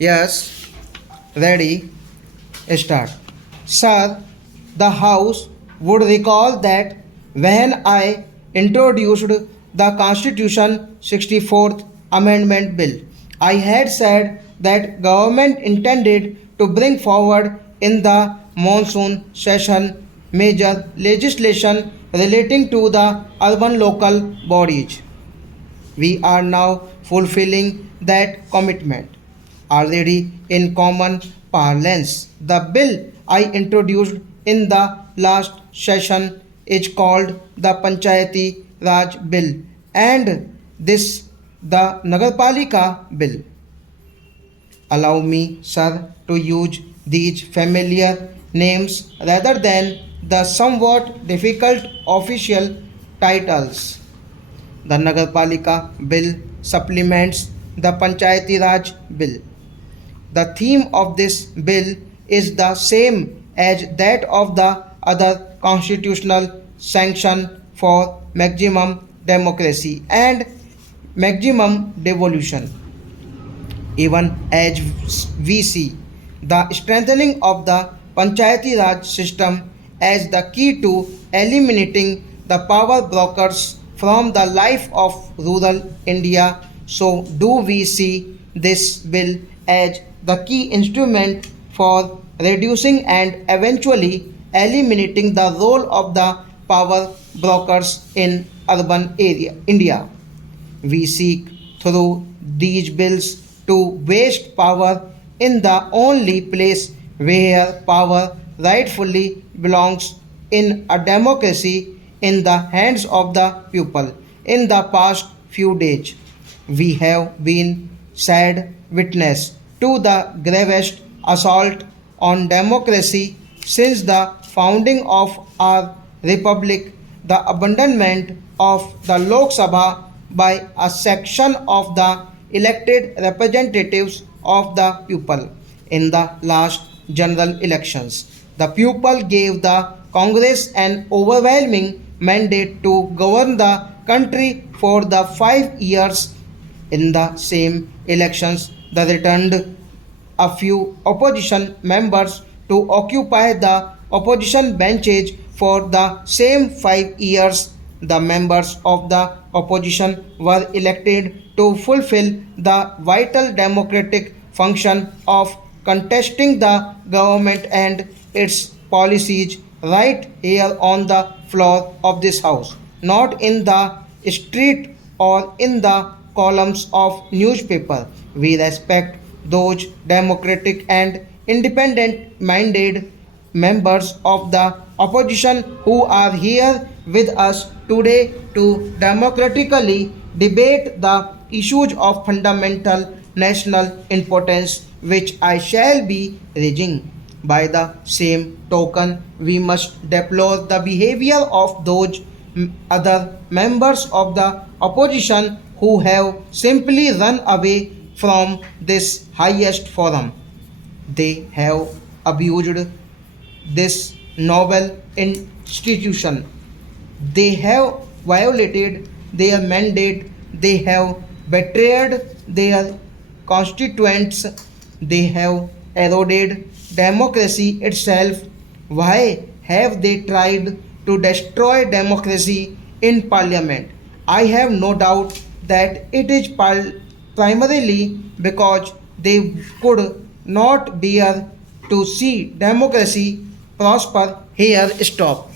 Yes, ready, start. Sir, the House would recall that when I introduced the Constitution 64th Amendment Bill, I had said that government intended to bring forward in the monsoon session major legislation relating to the urban local bodies. We are now fulfilling that commitment. Already in common parlance, the bill I introduced in the last session is called the Panchayati Raj Bill and this the Nagarpalika Bill. Allow me, sir, to use these familiar names rather than the somewhat difficult official titles. The Nagarpalika Bill supplements the Panchayati Raj Bill. The theme of this bill is the same as that of the other constitutional sanction for maximum democracy and maximum devolution. Even as we see the strengthening of the Panchayati Raj system as the key to eliminating the power brokers from the life of rural India, so do we see this bill as the key instrument for reducing and eventually eliminating the role of the power brokers in urban area India. We seek through these bills to waste power in the only place where power rightfully belongs in a democracy in the hands of the people. In the past few days, we have been sad witness to the gravest assault on democracy since the founding of our republic, the abandonment of the Lok Sabha by a section of the elected representatives of the people in the last general elections. The people gave the Congress an overwhelming mandate to govern the country for the 5 years. In the same elections, they returned a few opposition members to occupy the opposition benches for the same 5 years. The members of the opposition were elected to fulfill the vital democratic function of contesting the government and its policies right here on the floor of this house, not in the street or in the columns of newspaper. We respect those democratic and independent minded members of the opposition who are here with us today to democratically debate the issues of fundamental national importance which I shall be raising. By the same token, we must deplore the behavior of those other members of the opposition who have simply run away from this highest forum. They have abused this noble institution. They have violated their mandate. They have betrayed their constituents. They have eroded democracy itself. Why have they tried to destroy democracy in parliament? I have no doubt that it is primarily because they could not bear to see democracy prosper here. Stop.